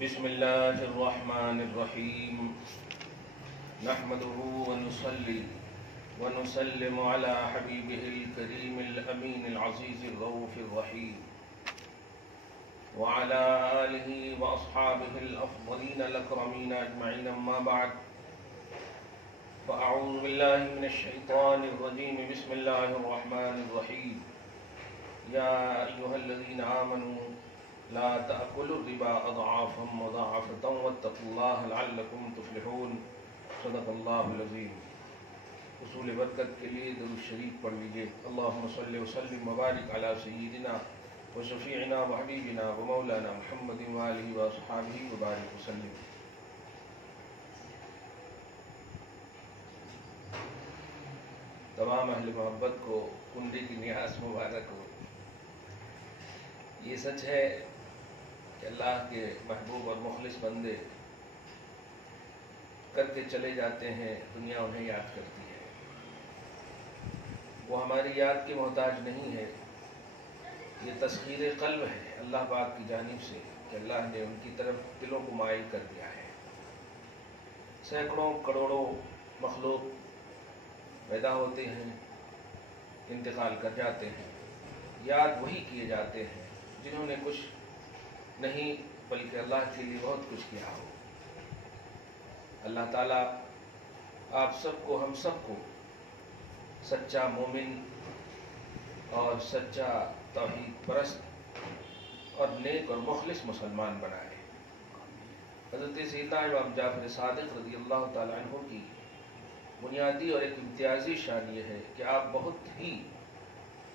بسم الله الرحمن الرحيم نحمده ونصلي ونسلم على حبيبه الكريم الأمين العزيز الرؤوف الرحيم وعلى آله وأصحابه الأفضلين الأكرمين أجمعين. أما بعد فأعوذ بالله من الشيطان الرجيم. بسم الله الرحمن الرحيم. يا أيها الذين آمنوا لا تأكلوا الربا أضعافا مضاعفة واتقوا الله لعلكم تفلحون. صدق اللہ العظیم. حصول برکت کے لیے درود شریف پڑھ لیجیے. اللہم صلی وسلم وبارک علی سیدنا وشفیعنا وحبیبنا ومولانا محمد وآلہ وصحابہ وبارک وسلم. تمام اہل محبت کو کنڈی کی نیاز مبارک ہو. یہ سچ ہے کہ اللہ کے محبوب اور مخلص بندے کر کے چلے جاتے ہیں، دنیا انہیں یاد کرتی ہے. وہ ہماری یاد کی محتاج نہیں ہے. یہ تسخیر قلب ہے اللہ پاک کی جانب سے کہ اللہ نے ان کی طرف دلوں کو مائل کر دیا ہے. سینکڑوں کروڑوں مخلوق پیدا ہوتے ہیں، انتقال کر جاتے ہیں. یاد وہی کیے جاتے ہیں جنہوں نے کچھ نہیں بلکہ اللہ کے لیے بہت کچھ کیا ہو. اللہ تعالیٰ آپ سب کو، ہم سب کو سچا مومن اور سچا توحید پرست اور نیک اور مخلص مسلمان بنائے. حضرت سیدنا امام جعفر صادق رضی اللہ تعالیٰ عنہ کی بنیادی اور ایک امتیازی شان یہ ہے کہ آپ بہت ہی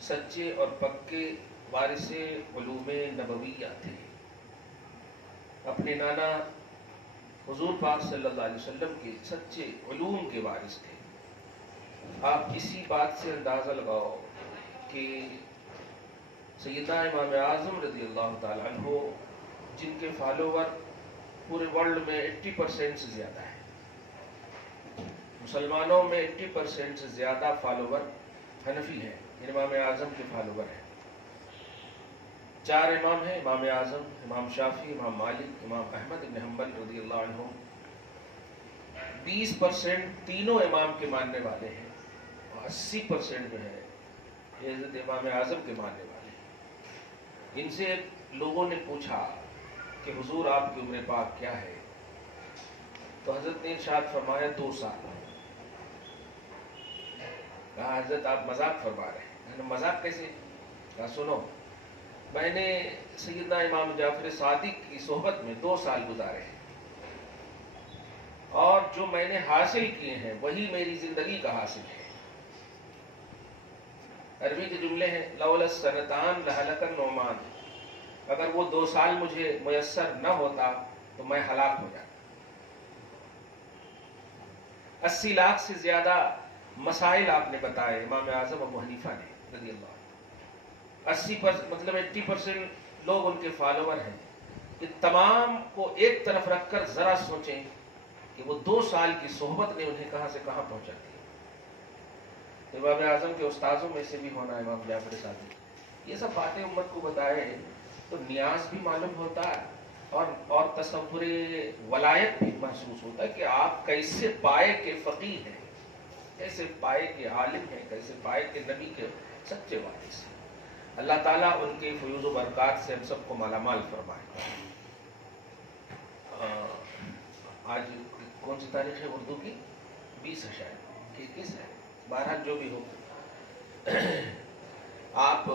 سچے اور پکے وارث علوم نبویہ تھے. اپنے نانا حضور پاک صلی اللہ علیہ وسلم کے سچے علوم کے وارث تھے. آپ اسی بات سے اندازہ لگاؤ کہ سیدنا امام اعظم رضی اللہ تعالیٰ عنہ جن کے فالوور پورے ورلڈ میں 80% سے زیادہ ہیں، مسلمانوں میں 80% سے زیادہ فالوور حنفی ہیں، امام اعظم کے فالوور ہیں. 4 امام ہیں، امام اعظم، امام شافعی، امام مالک، امام احمد بن حنبل رضی اللہ عنہ. 20% تینوں امام کے ماننے والے ہیں اور 80% جو ہے یہ حضرت امام اعظم کے ماننے والے ہیں. ان سے لوگوں نے پوچھا کہ حضور آپ کی عمر پاک کیا ہے؟ تو حضرت نے ارشاد فرمایا 2 سال. کہا حضرت آپ مذاق فرما رہے ہیں. مذاق کیسے؟ کہا سنو، میں نے سیدنا امام جعفر صادق کی صحبت میں 2 سال گزارے ہیں اور جو میں نے حاصل کیے ہیں وہی میری زندگی کا حاصل ہے. عربی کے جملے ہیں لولا السنتان لہلک النعمان. اگر وہ 2 سال مجھے میسر نہ ہوتا تو میں ہلاک ہو جاتا. 80 لاکھ سے زیادہ مسائل آپ نے بتائے امام اعظم ابو حنیفہ نے رضی اللہ عنہ. 80% لوگ ان کے فالوور ہیں. کہ تمام کو ایک طرف رکھ کر ذرا سوچیں کہ وہ 2 سال کی صحبت نے انہیں کہاں سے کہاں پہنچا دیا. امام اعظم کے استاذوں میں سے بھی ہونا امام جعفر صادق. یہ سب باتیں امت کو بتائے تو نیاز بھی معلوم ہوتا ہے اور تصور ولایت بھی محسوس ہوتا ہے کہ آپ کیسے پائے کے فقیہ ہیں، کیسے پائے کے عالم ہیں، کیسے پائے کے نبی کے سچے وارث ہیں. اللہ تعالیٰ ان کے فیوز و برکات سے ہم سب کو مالا مال فرمائے. آج کون سی تاریخ ہے اردو کی؟ 20 ہے شاید، 21 ہے. بہرحال جو بھی ہو، آپ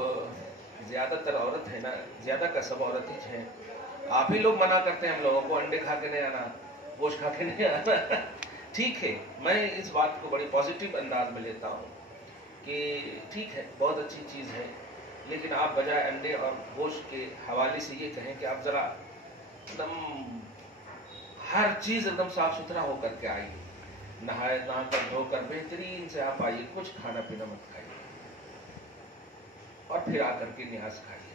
زیادہ تر عورت ہے نا، زیادہ کا سب عورت ہی ہیں. آپ ہی لوگ منع کرتے ہیں ہم لوگوں کو انڈے کھا کے نہیں آنا، گوشت کھا کے نہیں آنا. ٹھیک ہے، میں اس بات کو بڑی پازیٹیو انداز میں لیتا ہوں کہ ٹھیک ہے، بہت اچھی چیز ہے، لیکن آپ بجائے انڈے اور گوشت کے حوالے سے یہ کہیں کہ آپ ذرا ایک دم ہر چیز ایک دم صاف ستھرا ہو کر کے آئیے، نہائے نہا کر دھو کر بہترین سے آپ آئیے، کچھ کھانا پینا مت کھائیے اور پھر آ کر کے نیاز کھائیے.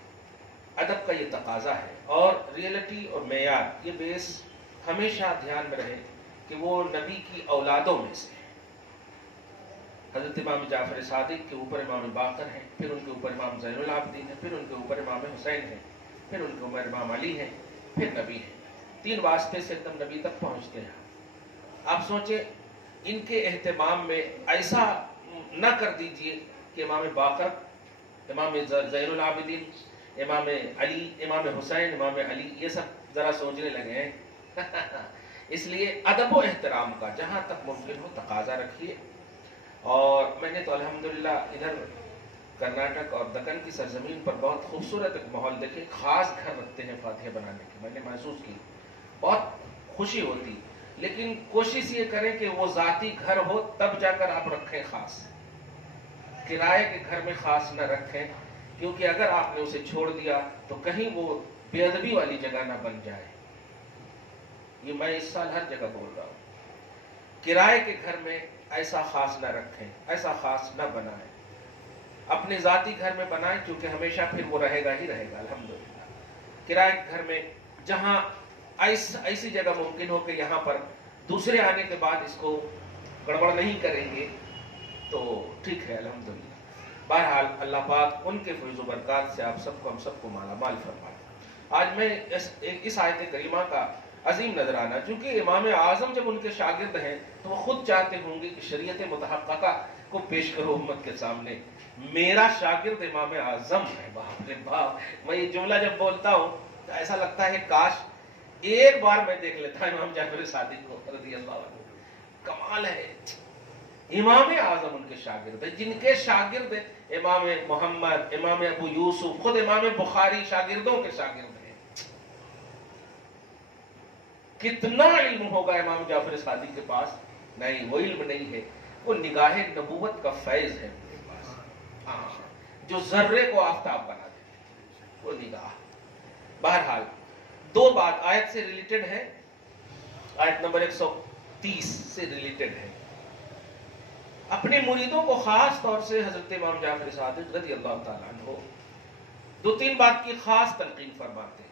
ادب کا یہ تقاضا ہے. اور ریئلٹی اور معیار، یہ بیس ہمیشہ دھیان میں رہے کہ وہ نبی کی اولادوں میں سے. حضرت امام جعفر صادق کے اوپر امام باقر ہیں، پھر ان کے اوپر امام زین العابدین ہیں، پھر ان کے اوپر امام حسین ہیں، پھر ان کے اوپر امام علی ہیں، پھر نبی ہیں. 3 واسطے سے ایک دم نبی تک پہنچتے ہیں. آپ سوچیں ان کے اہتمام میں ایسا نہ کر دیجئے کہ امام باقر، امام زین العابدین، امام علی، امام حسین، امام علی یہ سب ذرا سوچنے لگے ہیں. اس لیے ادب و احترام کا جہاں تک ممکن ہو تقاضا رکھیے. اور میں نے تو الحمدللہ ادھر کرناٹک اور دکن کی سرزمین پر بہت خوبصورت ایک ماحول دیکھے. خاص گھر رکھتے ہیں فاتحہ بنانے کے، میں نے محسوس کی، بہت خوشی ہوتی. لیکن کوشش یہ کریں کہ وہ ذاتی گھر ہو تب جا کر آپ رکھیں خاص. کرائے کے گھر میں خاص نہ رکھیں، کیونکہ اگر آپ نے اسے چھوڑ دیا تو کہیں وہ بے ادبی والی جگہ نہ بن جائے. یہ میں اس سال ہر جگہ بول رہا ہوں. کرائے کے گھر میں ایسا خاص نہ رکھیں، ایسا خاص نہ بنائیں. اپنے ذاتی گھر میں بنائیں، کیونکہ ہمیشہ پھر وہ رہے گا ہی رہے گا. الحمدللہ کرائے کے گھر میں جہاں ایسی جگہ ممکن ہو کہ یہاں پر دوسرے آنے کے بعد اس کو گڑبڑ نہیں کریں گے تو ٹھیک ہے. الحمدللہ بہرحال اللہ پاک ان کے فیض و برکات سے آپ سب کو، ہم سب کو مالا مال فرمائے. آج میں اس آیت کریمہ کا عظیم نظرانہ، چونکہ امام اعظم جب ان کے شاگرد ہیں تو وہ خود چاہتے ہوں گے کہ شریعت متحققہ کو پیش کرو امت کے سامنے. میرا شاگرد امام اعظم ہے. باپ رے باپ، میں یہ جملہ جب بولتا ہوں تو ایسا لگتا ہے کاش ایک بار میں دیکھ لیتا امام جعفر صادق کو رضی اللہ عنہ. کمال ہے. امام اعظم ان کے شاگرد ہیں، جن کے شاگرد امام محمد، امام ابو یوسف، خود امام بخاری شاگردوں کے شاگرد ہیں. کتنا علم ہوگا امام جعفر صادق کے پاس؟ نہیں، وہ علم نہیں ہے، وہ نگاہ نبوت کا فیض ہے ان کے پاس، جو ذرے کو آفتاب بنا دے وہ نگاہ. بہرحال 2 بات آیت سے ریلیٹڈ ہے، آیت نمبر 130 سے ریلیٹڈ ہے. اپنے مریدوں کو خاص طور سے حضرت امام جعفر صادق رضی اللہ تعالیٰ عنہ 2-3 بات کی خاص تلقین فرماتے ہیں.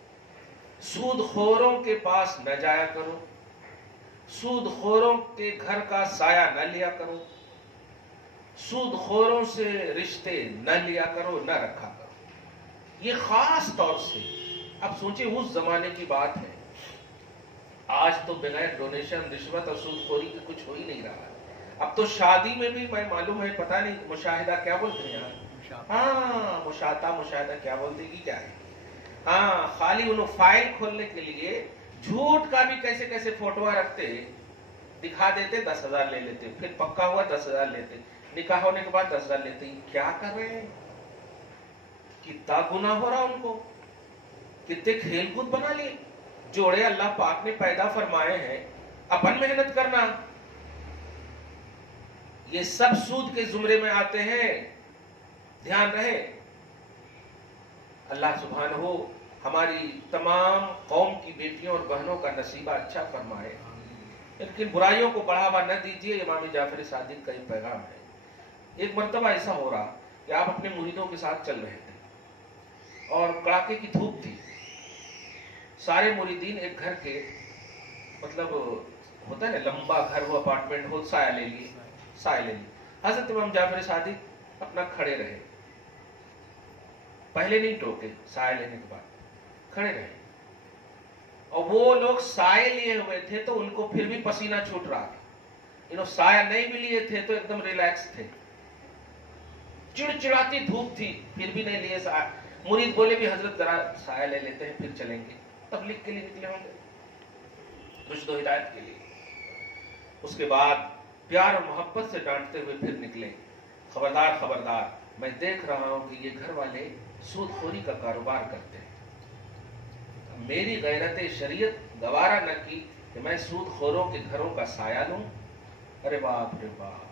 سود خوروں کے پاس نہ جایا کرو، سود خوروں کے گھر کا سایہ نہ لیا کرو، سود خوروں سے رشتے نہ لیا کرو، نہ رکھا کرو. یہ خاص طور سے اب سوچیں اس زمانے کی بات ہے. آج تو بغیر ڈونیشن، رشوت اور سود خوری کے کچھ ہو ہی نہیں رہا. اب تو شادی میں بھی میں معلوم ہے، پتہ نہیں مشاہدہ کیا بولتے ہیں یہاں، ہاں مشاہدہ کیا بولتے ہیں کیا ہے. ہاں خالی انہوں فائل کھولنے کے لیے جھوٹ کا بھی کیسے کیسے فوٹو رکھتے، دکھا دیتے 10,000 لے لیتے، پھر پکا ہوا 10,000 لیتے، نکاح ہونے کے بعد 10,000 لیتے. کیا کر رہے ہیں؟ کتنا گناہ ہو رہا ان کو، کتنے کھیل کود بنا لیے. جوڑے اللہ پاک نے پیدا فرمائے ہیں، اپن محنت کرنا. یہ سب سود کے زمرے میں آتے ہیں، دھیان رہے. اللہ سبحانہ ہماری تمام قوم کی بیٹیوں اور بہنوں کا نصیبہ اچھا فرمائے. لیکن برائیوں کو بڑھاوا نہ دیجیے، امام جعفر صادق کا یہ پیغام ہے. ایک مرتبہ ایسا ہو رہا کہ آپ اپنے مریدوں کے ساتھ چل رہے تھے اور کڑاکے کی دھوپ تھی. سارے مریدین ایک گھر کے، مطلب ہوتا ہے نا لمبا گھر ہو، اپارٹمنٹ ہو، سایہ لے لیے. حضرت امام جعفر صادق اپنا کھڑے رہے، پہلے نہیں ٹوکے، سایہ لینے کے بعد کھڑے رہے. اور وہ لوگ سائے لیے ہوئے تھے تو ان کو پھر بھی پسینہ چھوٹ رہا تھا. انہوں سایہ نہیں بھی لیے تھے تو ایک دم ریلیکس تھے. چڑچڑاتی دھوپ تھی پھر بھی نہیں لیے سایہ. مرید بولے بھی حضرت ذرا سایہ لے لیتے ہیں پھر چلیں گے. تبلیغ کے لیے نکلے ہوں گے، رشد و ہدایت کے لیے. اس کے بعد پیار اور محبت سے ڈانٹتے ہوئے پھر نکلے. خبردار خبردار، میں دیکھ رہا ہوں کہ یہ گھر والے سود خوری کا کاروبار کرتے ہیں. میری غیرت شریعت گوارا نہ کی کہ میں سود خوروں کے گھروں کا سایہ لوں. ارے باپ رے باپ.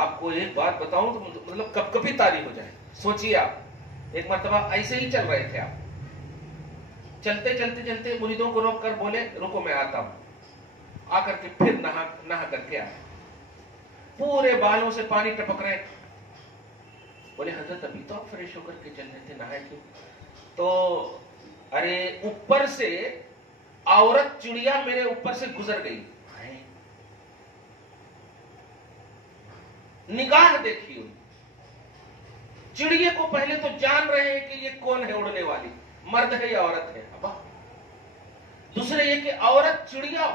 آپ کو ایک بات بتاؤں تو مطلب کب کبھی طاری ہو جائے. سوچیے آپ، ایک مرتبہ ایسے ہی چل رہے تھے آپ، چلتے چلتے چلتے مریدوں کو روک کر بولے رکو میں آتا ہوں. آ کر کے پھر نہا کر کے آئے، پورے بالوں سے پانی ٹپک رہے. بولے حضرت ابھی تو آپ فریش ہو کر کے چل رہے تھے، نہائے کیوں؟ تو ارے اوپر سے عورت چڑیا میرے اوپر سے گزر گئی. نگاہ دیکھیے، چڑیے کو پہلے تو جان رہے ہیں کہ یہ کون ہے اڑنے والی، مرد ہے یا عورت ہے؟ ابا دوسرے یہ کہ عورت چڑیا.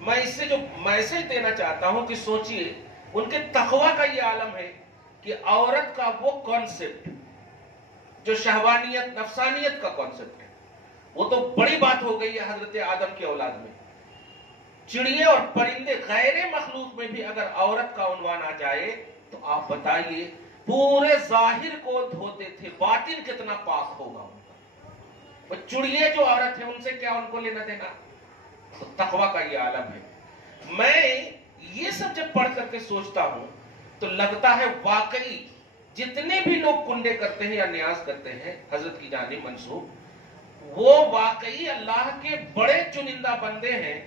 میں اس سے جو میسج دینا چاہتا ہوں کہ سوچئے ان کے تقوی کا یہ عالم ہے کہ عورت کا وہ کانسیپٹ جو شہوانیت نفسانیت کا کانسیپٹ ہے وہ تو بڑی بات ہو گئی ہے حضرت آدم کی اولاد میں. چڑیے اور پرندے غیر مخلوق میں بھی اگر عورت کا عنوان آ جائے تو آپ بتائیے پورے ظاہر کو دھوتے تھے، باطن کتنا پاک ہوگا ان کا. وہ چڑیے جو عورت ہے ان سے کیا ان کو لینا دینا؟ تو تقوی کا یہ عالم ہے. میں یہ سب جب پڑھ کر کے سوچتا ہوں تو لگتا ہے واقعی جتنے بھی لوگ کنڈے کرتے ہیں یا نیاز کرتے ہیں حضرت کی جانب منسوب، وہ واقعی اللہ کے بڑے چنندہ بندے ہیں.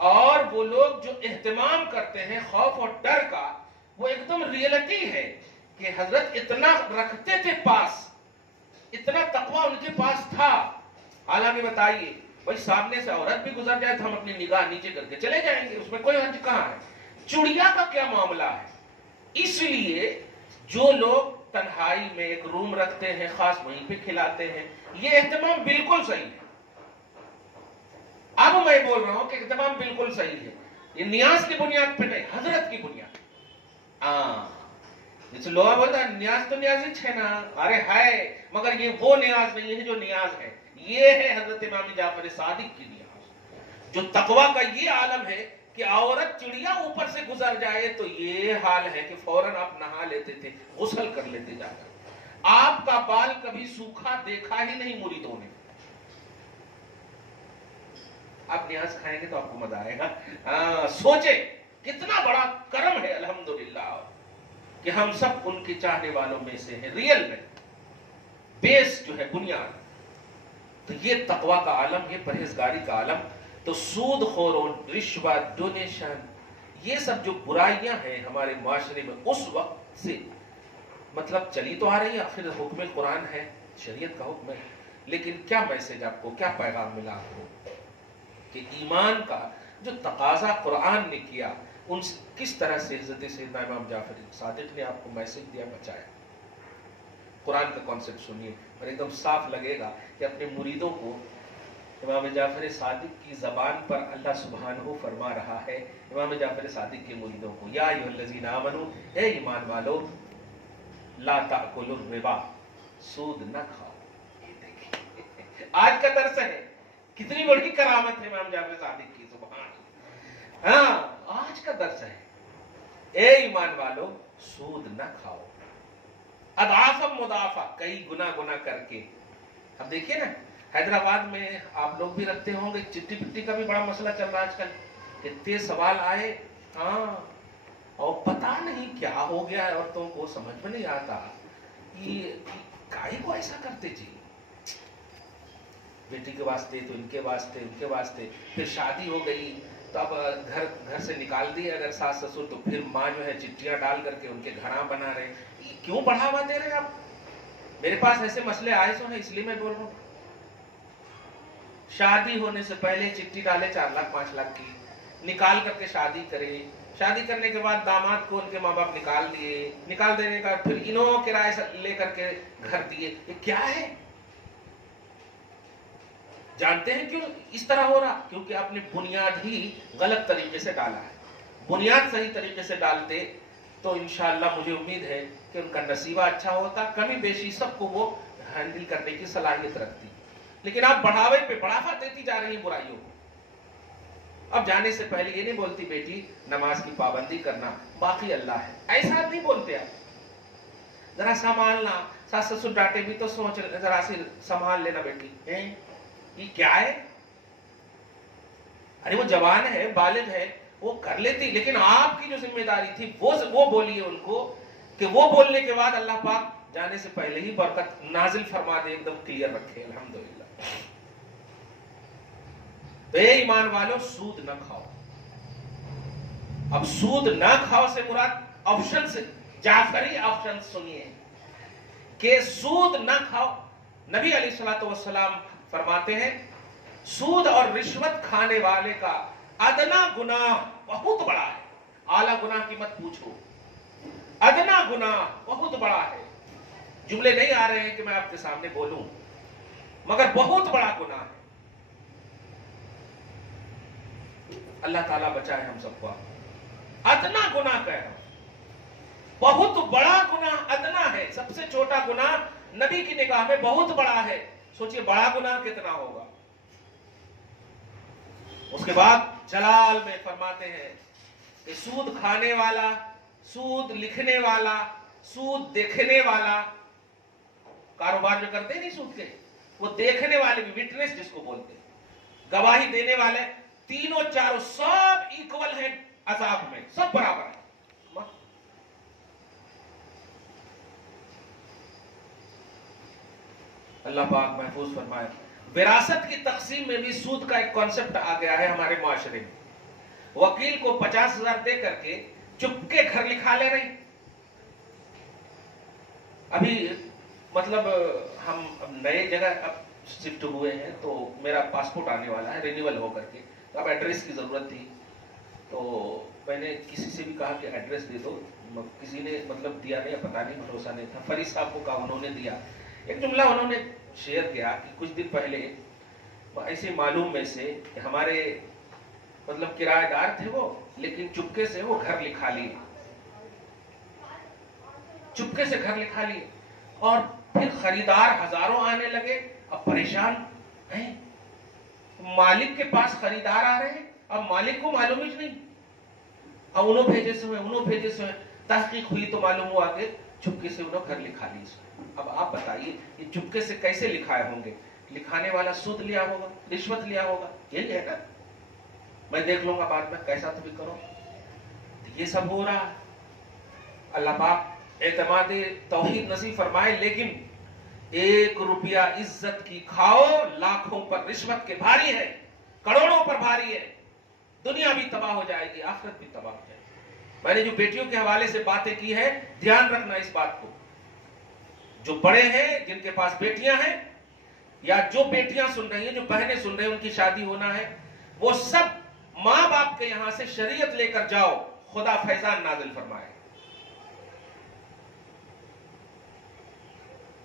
اور وہ لوگ جو اہتمام کرتے ہیں خوف اور ڈر کا، وہ ایک دم ریئلٹی ہے کہ حضرت اتنا رکھتے تھے پاس، اتنا تقوی ان کے پاس تھا. حالانکہ بتائیے بھائی سامنے سے عورت بھی گزر جائے تو ہم اپنی نگاہ نیچے کر کے چلے جائیں گے، اس میں کوئی حرج کہاں ہے. چڑیا کا کیا معاملہ ہے؟ اس لیے جو لوگ تنہائی میں ایک روم رکھتے ہیں خاص وہیں پہ کھلاتے ہیں، یہ اہتمام بالکل صحیح ہے. اب میں بول رہا ہوں کہ اہتمام بالکل صحیح ہے، یہ نیاز کی بنیاد پہ نہیں، حضرت کی بنیاد. جیسے لوگ بولتا ہے نیاز تو نیاز ہے نا، ارے ہے مگر یہ وہ نیاز نہیں ہے جو نیاز ہے. یہ ہے حضرت امام جعفر صادق کی نیاز. جو تقوی کا یہ عالم ہے کہ عورت چڑیا اوپر سے گزر جائے تو یہ حال ہے کہ فوراً آپ نہا لیتے تھے، غسل کر لیتے جا کر. آپ کا بال کبھی سوکھا دیکھا ہی نہیں مریدوں نے. آپ نیاز کھائیں گے تو آپ کو مزہ آئے گا. سوچے کتنا بڑا کرم ہے الحمدللہ کہ ہم سب ان کے چاہنے والوں میں سے ہیں. ریئل میں بیس جو ہے بنیاد. تو یہ تقوی کا عالم، یہ پرہیزگاری کا عالم. تو سود خوروں، رشوت، ڈونیشن، یہ سب جو برائیاں ہیں ہمارے معاشرے میں اس وقت سے مطلب چلی تو آ رہی ہے. آخر حکم قرآن ہے، شریعت کا حکم ہے، لیکن کیا میسج آپ کو، کیا پیغام ملا آپ کو کہ ایمان کا جو تقاضا قرآن نے کیا ان کس طرح سے حضرت سیدنا امام جعفر صادق نے آپ کو میسج دیا، بچایا. قرآن کا کانسیپٹ سنیے اور ایک دم صاف لگے گا کہ اپنے مریدوں کو امام جعفر صادق کی زبان پر اللہ سبحانہ فرما رہا ہے. امام جعفر صادق کے مریدوں کو یا ایھا الذین آمنوا، اے ایمان والو، لا تأکلوا الربا، سود نہ کھاؤ. یہ دیکھیں آج کا درس ہے، کتنی بڑی کرامت ہے امام جعفر صادق کی، سبحان اللہ. ہاں آج کا درس ہے، اے ایمان والو سود نہ کھاؤ. اضعافا مضاعفا، کئی گنا گنا کر کے. اب دیکھیے نا حیدرآباد میں آپ لوگ بھی رکھتے ہوں گے، چٹی پٹی کا بھی بڑا مسئلہ چل رہا ہے آج کل. کتنے سوال آئے، ہاں اور پتا نہیں کیا ہو گیا ہے، عورتوں کو سمجھ میں نہیں آتا یہ کاہے کو ایسا کرتے جی. بیٹی کے واسطے تو ان کے واسطے، ان کے واسطے، پھر شادی ہو گئی تو اب گھر سے نکال دیے اگر ساس سسر تو پھر ماں جو ہے چٹیاں ڈال کر کے ان کے گھراں بنا رہے. کیوں بڑھاوا دے رہے آپ؟ میرے پاس ایسے مسئلے آئے سو ہیں اس لیے میں بول رہا ہوں. شادی ہونے سے پہلے چٹی ڈالے 4 لاکھ 5 لاکھ کی، نکال کر کے شادی کرے، شادی کرنے کے بعد داماد کو ان کے ماں باپ نکال دیے، نکال دینے کا پھر انہوں کرائے لے کر کے گھر دیے. یہ کیا ہے؟ جانتے ہیں کیوں اس طرح ہو رہا؟ کیونکہ آپ نے بنیاد ہی غلط طریقے سے ڈالا ہے. بنیاد صحیح طریقے سے ڈالتے تو انشاءاللہ مجھے امید ہے کہ ان کا نصیبہ اچھا ہوتا. کمی بیشی سب کو وہ ہینڈل کرنے کی صلاحیت رکھتی، لیکن آپ بڑھاوے پہ بڑھاوا دیتی جا رہی ہیں برائیوں کو. اب جانے سے پہلے یہ نہیں بولتی بیٹی نماز کی پابندی کرنا، باقی اللہ ہے، ایسا نہیں بولتے. آپ ذرا سنبھالنا، ساس سسر ڈانٹے بھی تو سوچ ذرا سی سنبھال لینا بیٹی. یہ کیا ہے؟ ارے وہ جوان ہے، بالغ ہے، وہ کر لیتی، لیکن آپ کی جو ذمہ داری تھی وہ بولیے ان کو کہ وہ بولنے کے بعد اللہ پاک جانے سے پہلے ہی برکت نازل فرما دے، ایک دم کلیئر رکھے. الحمدللہ. بے ایمان والو سود نہ کھاؤ. اب سود نہ کھاؤ سے مراد آپشن سے جعفری آپشن سنیے کہ سود نہ کھاؤ. نبی علیہ الصلوۃ والسلام فرماتے ہیں سود اور رشوت کھانے والے کا ادنا گناہ بہت بڑا ہے. اعلیٰ گناہ کی مت پوچھو، ادنا گناہ بہت بڑا ہے. جملے نہیں آ رہے ہیں کہ میں آپ کے سامنے بولوں، مگر بہت بڑا گناہ ہے. اللہ تعالیٰ بچائے ہم سب کو. ادنا گناہ کہہ رہا ہوں، بہت بڑا گناہ ادنا ہے. سب سے چھوٹا گناہ نبی کی نگاہ میں بہت بڑا ہے. سوچئے بڑا گناہ کتنا ہوگا. اس کے بعد جلال میں فرماتے ہیں کہ سود کھانے والا، سود لکھنے والا، سود دیکھنے والا، کاروبار جو کرتے ہیں نہیں سود کے، وہ دیکھنے والے بھی، وٹنس جس کو بولتے ہیں، گواہی دینے والے، تینوں چاروں سب ایکول ہیں عذاب میں، سب برابر ہیں. اللہ پاک محفوظ فرمائے. وراثت کی تقسیم میں بھی سود کا ایک کانسیپٹ آ گیا ہے ہمارے معاشرے میں. وکیل کو 50,000 دے کر کے چپکے گھر لکھا لے رہے. ابھی مطلب ہم نئے جگہ اب شفٹ ہوئے ہیں تو میرا پاسپورٹ آنے والا ہے رینیول ہو کر کے. اب ایڈریس کی ضرورت تھی تو میں نے کسی سے بھی کہا کہ ایڈریس دے دو. کسی نے مطلب دیا نہیں، پتا نہیں، بھروسہ نہیں تھا. فرید صاحب کو کہا، انہوں نے دیا. ایک جملہ انہوں نے شیئر کیا کہ کچھ دن پہلے ایسے معلوم میں سے کہ ہمارے مطلب کرایہ دار تھے وہ، لیکن چپکے سے وہ گھر لکھا لیے، چپکے سے گھر لکھا لیے. اور پھر خریدار ہزاروں آنے لگے. اب پریشان ہیں، مالک کے پاس خریدار آ رہے ہیں، اب مالک کو معلوم ہی نہیں. اب انہوں بھیجے سے تحقیق ہوئی تو معلوم ہوا کہ چپکے سے انہوں گھر لکھا لی. اب آپ بتائیے یہ چپکے سے کیسے لکھائے ہوں گے؟ لکھانے والا سود لیا ہوگا، رشوت لیا ہوگا. یہی ہے نا، میں دیکھ لوں گا بعد میں، کیسا تو بھی کرو. یہ سب ہو رہا ہے. اللہ پاک اعتماد توحید نصیب فرمائے. لیکن 1 روپیہ عزت کی کھاؤ، لاکھوں پر رشوت کے بھاری ہے، کروڑوں پر بھاری ہے. دنیا بھی تباہ ہو جائے گی، آخرت بھی تباہ ہو جائے گی. میں نے جو بیٹیوں کے حوالے سے باتیں کی ہے، دھیان رکھنا اس بات کو. جو بڑے ہیں، جن کے پاس بیٹیاں ہیں، یا جو بیٹیاں سن رہی ہیں، جو بہنیں سن رہی ہیں، ان کی شادی ہونا ہے، وہ سب ماں باپ کے یہاں سے شریعت لے کر جاؤ، خدا فیضان نازل فرمائے.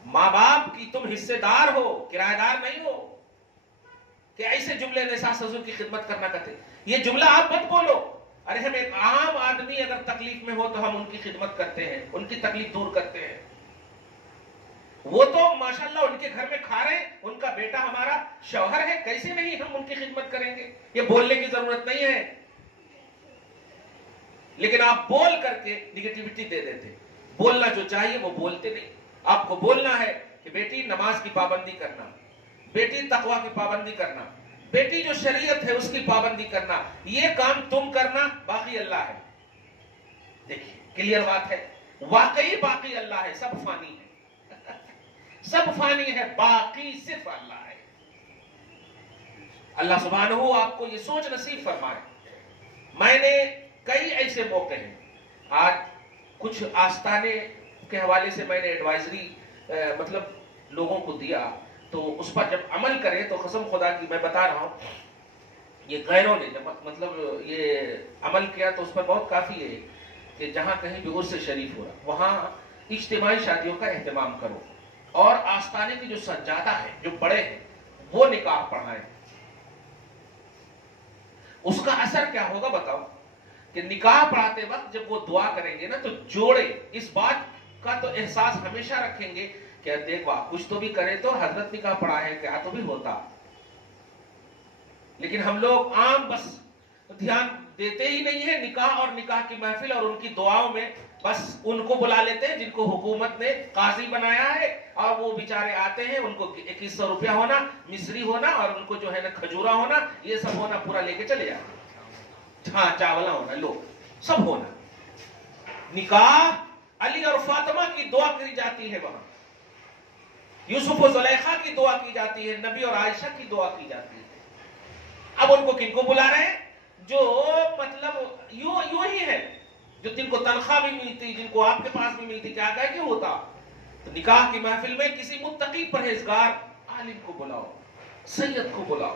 ماں باپ کی تم حصے دار ہو، کرایہ دار نہیں ہو. کہ ایسے جملے نے ساس سسر کی خدمت کرنا کہتے. یہ جملہ آپ مت بولو. ارے ہم ایک عام آدمی اگر تکلیف میں ہو تو ہم ان کی خدمت کرتے ہیں، ان کی تکلیف دور کرتے ہیں. وہ تو ماشاءاللہ ان کے گھر میں کھا رہے ہیں، ان کا بیٹا ہمارا شوہر ہے، کیسے نہیں ہم ان کی خدمت کریں گے؟ یہ بولنے کی ضرورت نہیں ہے. لیکن آپ بول کر کے نگیٹیوٹی دے دیتے. بولنا جو چاہیے وہ بولتے نہیں. آپ کو بولنا ہے کہ بیٹی نماز کی پابندی کرنا، بیٹی تقوی کی پابندی کرنا، بیٹی جو شریعت ہے اس کی پابندی کرنا. یہ کام تم کرنا، باقی اللہ ہے. دیکھیے کلیئر بات ہے. واقعی باقی اللہ ہے، سب فانی ہے، سب فانی ہے، باقی صرف اللہ ہے. اللہ سبحانہ آپ کو یہ سوچ نصیب فرمائے. میں نے کئی ایسے موقع ہیں. آج کچھ آستانے کے حوالے سے میں نے ایڈوائزری مطلب لوگوں کو دیا، تو اس پر جب عمل کرے تو قسم خدا کی میں بتا رہا ہوں، یہ غیروں نے جب مطلب یہ عمل کیا تو اس پر بہت کافی ہے کہ جہاں کہیں بھی عرس شریف ہو رہا وہاں اجتماعی شادیوں کا اہتمام کرو، اور آستانے کے جو سجادہ ہیں، جو بڑے ہیں، وہ نکاح پڑھائیں. اس کا اثر کیا ہوگا بتاؤ؟ کہ نکاح پڑھاتے وقت جب وہ دعا کریں گے نا تو جوڑے اس بات کا تو احساس ہمیشہ رکھیں گے کہ دیکھ واہ کچھ تو بھی کرے تو حضرت نکاح پڑھائے، کیا تو بھی ہوتا. لیکن ہم لوگ عام بس دھیان دیتے ہی نہیں ہیں نکاح اور نکاح کی محفل اور ان کی دعاؤں میں. بس ان کو بلا لیتے ہیں جن کو حکومت نے قاضی بنایا ہے، اور وہ بیچارے آتے ہیں، ان کو 2100 روپیہ ہونا، مصری ہونا، اور ان کو جو ہے نا کھجورا ہونا، یہ سب ہونا، پورا لے کے چلے جاتے. ہاں چاولا ہونا، لو سب ہونا. نکاح علی اور فاطمہ کی دعا کی جاتی ہے، وہاں یوسف و زلیخا کی دعا کی جاتی ہے، نبی اور عائشہ کی دعا کی جاتی ہے. اب ان کو کن کو بلا رہے ہیں؟ جو مطلب یوں ہی ہے، جو جن کو تنخواہ بھی ملتی، جن کو آپ کے پاس بھی ملتی. کیا کہ ہوتا؟ تو نکاح کی محفل میں کسی متقی پرہیزگار عالم کو بلاؤ، سید کو بلاؤ.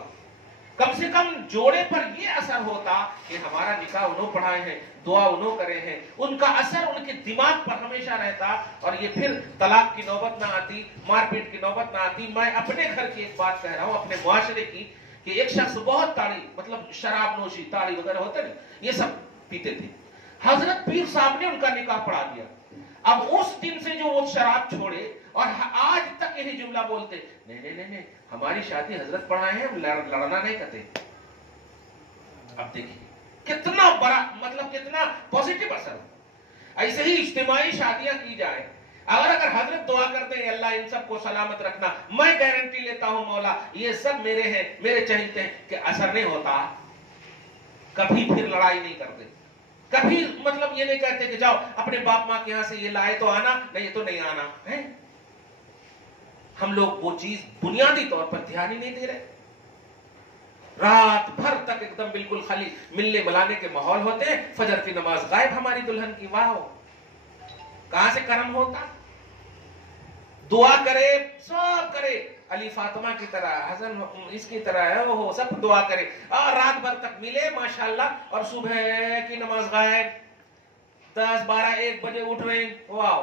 کم سے کم جوڑے پر یہ اثر ہوتا کہ ہمارا نکاح انہوں پڑھائے ہیں، دعا انہوں کرے ہیں، ان کا اثر ان کے دماغ پر ہمیشہ رہتا، اور یہ پھر طلاق کی نوبت نہ آتی، مار پیٹ کی نوبت نہ آتی۔ میں اپنے گھر کی ایک بات کہہ رہا ہوں، اپنے معاشرے کی، کہ ایک شخص بہت تاڑی، مطلب شراب نوشی، تاڑی وغیرہ ہوتے نا، یہ سب پیتے تھے۔ حضرت پیر صاحب نے ان کا نکاح پڑھا دیا۔ اب اس دن سے جو وہ شراب چھوڑے اور آج تک یہی جملہ بولتے، نہیں، ہماری شادی حضرت پڑھائے ہیں، ہم لڑنا نہیں کرتے۔ اب دیکھیے کتنا بڑا، مطلب کتنا پازیٹو اثر ہو۔ ایسے ہی اجتماعی شادیاں کی جائیں، اگر حضرت دعا کرتے ہیں اللہ ان سب کو سلامت رکھنا، میں گارنٹی لیتا ہوں مولا یہ سب میرے ہیں، میرے چہیتے ہیں، کہ اثر نہیں ہوتا، کبھی پھر لڑائی نہیں کرتے، کبھی مطلب یہ نہیں کہتے کہ جاؤ اپنے باپ ماں کے یہاں سے یہ لائے تو آنا، نہیں یہ تو نہیں آنا ہے۔ ہم لوگ وہ چیز بنیادی طور پر دھیان ہی نہیں دے رہے، رات بھر تک ایک دم بالکل خالی ملنے ملانے کے ماحول ہوتے ہیں، فجر کی نماز غائب ہماری دلہن کی، واہ کہاں سے کرم ہوتا۔ دعا کرے، سب کرے، علی فاطمہ کی طرح، حسن اس کی طرح ہو، سب دعا کرے، اور رات بھر تک ملے ماشاءاللہ، اور صبح کی نماز غائب، 10 12 1 بجے اٹھ رہے ہیں، واہ،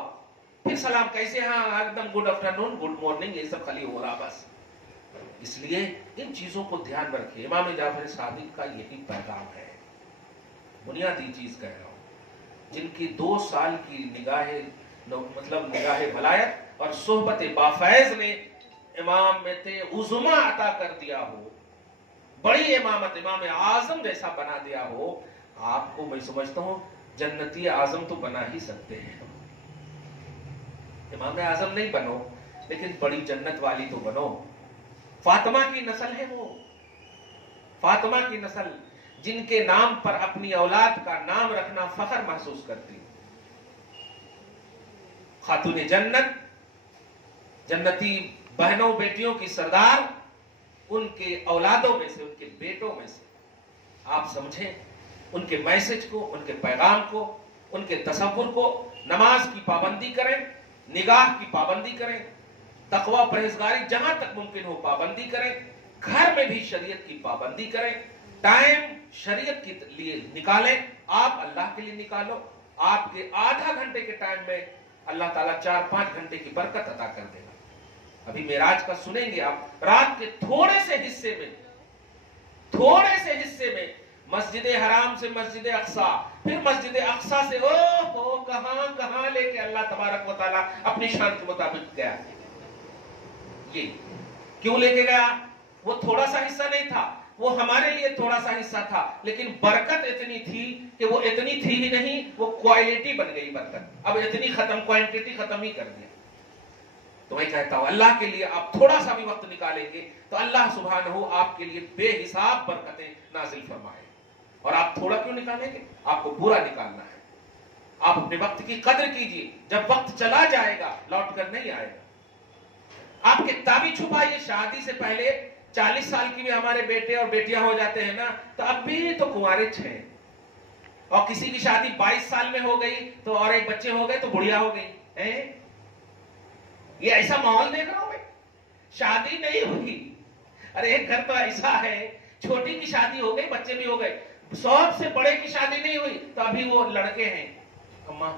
پھر سلام کیسے، ہاں ایک دم گڈ آفٹرنون، گڈ مارننگ، یہ سب خالی ہو رہا بس۔ اس لیے ان چیزوں کو دھیان میں رکھیں۔ امام جعفر صادق کا یہی پیغام ہے، بنیادی چیز کہہ رہا ہوں، جن کی 2 سال کی نگاہ ولایت اور صحبت بافیض نے امامت عظما عطا کر دیا ہو، بڑی امامت، امام اعظم جیسا بنا دیا ہو، آپ کو میں سمجھتا ہوں جنتی اعظم تو بنا ہی سکتے ہیں۔ امام اعظم نہیں بنو لیکن بڑی جنت والی تو بنو۔ فاطمہ کی نسل ہے وہ، فاطمہ کی نسل جن کے نام پر اپنی اولاد کا نام رکھنا فخر محسوس کرتی، خاتون جنت، جنتی بہنوں بیٹیوں کی سردار، ان کے اولادوں میں سے، ان کے بیٹوں میں سے آپ سمجھیں ان کے میسج کو، ان کے پیغام کو، ان کے تصور کو۔ نماز کی پابندی کریں، نگاہ کی پابندی کریں، تقوی پرہیزگاری جہاں تک ممکن ہو پابندی کریں، گھر میں بھی شریعت کی پابندی کریں، ٹائم شریعت کے لیے نکالیں، آپ اللہ کے لیے نکالو، آپ کے آدھا گھنٹے کے ٹائم میں اللہ تعالیٰ 4-5 گھنٹے کی برکت عطا کر دے گا۔ ابھی معراج کا سنیں گے آپ، رات کے تھوڑے سے حصے میں مسجد حرام سے مسجد اقصی، پھر مسجد اقصی سے کہاں لے کے اللہ تبارک و تعالیٰ اپنی شان کے مطابق گیا۔ یہ کیوں لے کے گیا؟ وہ تھوڑا سا حصہ نہیں تھا، وہ ہمارے لیے تھوڑا سا حصہ تھا، لیکن برکت اتنی تھی کہ وہ اتنی تھی ہی نہیں، وہ کوالٹی بن گئی برکت، اب اتنی ختم، کوانٹٹی ختم ہی کر دیا۔ تو میں کہتا ہوں اللہ کے لیے آپ تھوڑا سا بھی وقت نکالیں گے تو اللہ سبحانہ آپ کے لیے بے حساب برکتیں نازل فرمائے۔ اور آپ تھوڑا کیوں نکالیں گے؟ آپ کو پورا نکالنا ہے۔ آپ اپنے وقت کی قدر کیجئے، جب وقت چلا جائے گا لوٹ کر نہیں آئے گا۔ آپ کتابی چھپائیے، شادی سے پہلے 40 سال کی بھی ہمارے بیٹے اور بیٹیاں ہو جاتے ہیں نا، تو اب بھی تو کنوارے ہیں، اور کسی کی شادی 22 سال میں ہو گئی تو، اور ایک بچے ہو گئے تو بڑھیا ہو گئی۔ یہ ایسا ماحول دیکھ رہا ہوں میں، شادی نہیں ہوگی۔ ارے ایک گھر تو ایسا ہے، چھوٹی کی شادی ہو گئی، بچے بھی ہو گئے، سب سے بڑے کی شادی نہیں ہوئی تو ابھی وہ لڑکے ہیں۔ اماں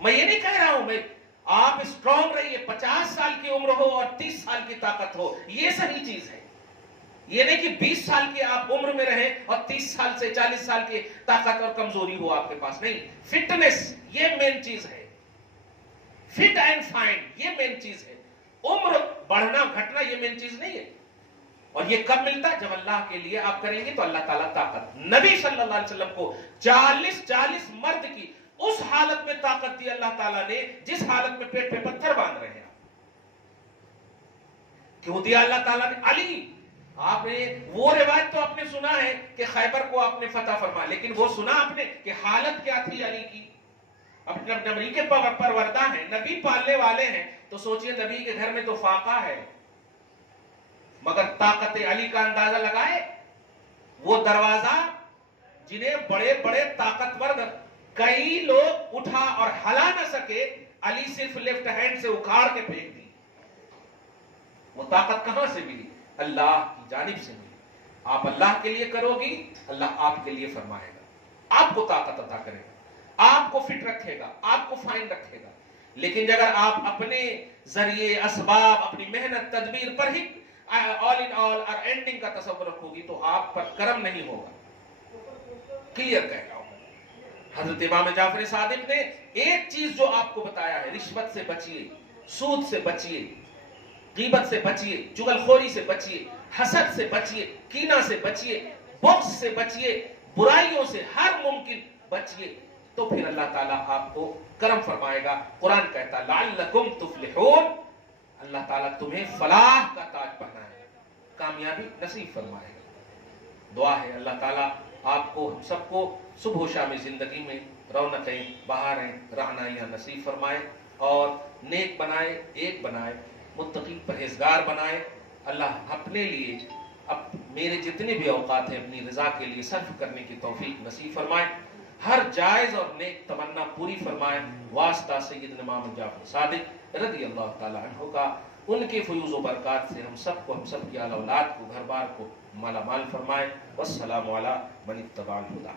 میں یہ نہیں کہہ رہا ہوں بھائی آپ اسٹرانگ رہیے، 50 سال کی عمر ہو اور 30 سال کی طاقت ہو، یہ صحیح چیز ہے۔ یہ نہیں کہ 20 سال کی آپ عمر میں رہیں اور 30 سال سے 40 سال کی طاقت اور کمزوری ہو آپ کے پاس، نہیں، فٹنس یہ مین چیز ہے، فٹ اینڈ فائن یہ مین چیز ہے، عمر بڑھنا گھٹنا یہ مین چیز نہیں ہے۔ اور یہ کب ملتا ہے؟ جب اللہ کے لیے آپ کریں گے تو اللہ تعالیٰ طاقت۔ نبی صلی اللہ علیہ وسلم کو 40 مرد کی اس حالت میں طاقت دی اللہ تعالیٰ نے جس حالت میں پیٹ پہ پتھر باندھ رہے ہیں۔ کیوں دیا اللہ تعالیٰ نے؟ علی، آپ نے وہ روایت تو آپ نے سنا ہے کہ خیبر کو آپ نے فتح فرمایا، لیکن وہ سنا آپ نے کہ حالت کیا تھی علی کی؟ اب نبی کے پروردہ ہیں، نبی پالنے والے ہیں، تو سوچئے نبی کے گھر میں تو فاقہ ہے، مگر طاقت علی کا اندازہ لگائے، وہ دروازہ جنہیں بڑے بڑے طاقتور کئی لوگ اٹھا اور ہلا نہ سکے، علی صرف لیفٹ ہینڈ سے اکھاڑ کے پھینک دی۔ وہ طاقت کہاں سے ملی؟ اللہ کی کی جانب سے ملے. آپ اللہ کے لیے کرو گی, اللہ آپ کے لیے فرمائے گا, آپ کو طاقت عطا کرے گا, آپ کو فٹ رکھے گا, آپ کو فائن رکھے گا. لیکن اگر آپ اپنے ذریعے اسباب, اپنی محنت تدبیر پر ہی آل ان آل اور اینڈنگ کا تصور رکھو گی تو آپ پر کرم نہیں ہوگا. کلیئر کہہ رہا ہوں. حضرت امام جعفر صادق نے ایک چیز جو آپ کو بتایا ہے, رشوت سے بچیے, سود سے بچیے, غیبت سے بچیے, چغلخوری سے بچیے, حسد سے بچیے, کینہ سے بچیے, بغض سے بچیے, برائیوں سے ہر ممکن بچیے, تو پھر اللہ تعالیٰ آپ کو کرم فرمائے گا. قرآن کہتا ہے لعلکم تفلحون, اللہ تعالیٰ تمہیں فلاح کا تاج پہنائے گا, کامیابی نصیب فرمائے گا. دعا ہے اللہ تعالیٰ آپ کو, ہم سب کو صبح و شام زندگی میں رونقیں, بہاریں, رعنائیاں نصیب فرمائے اور نیک بنائے, ایک بنائے, متقی پرہیزگار بنائے. اللہ اپنے لیے میرے جتنے بھی اوقات ہیں اپنی رضا کے لیے صرف کرنے کی توفیق نصیب فرمائے. ہر جائز اور نیک تمنا پوری فرمائے. واسطہ سیدنا امام جعفر صادق رضی اللہ تعالی عنہ کا, ان کے فیوز و برکات سے ہم سب کی اولاد کو, گھر بار کو مالا مال فرمائے. والسلام علی من اتبع الہدی.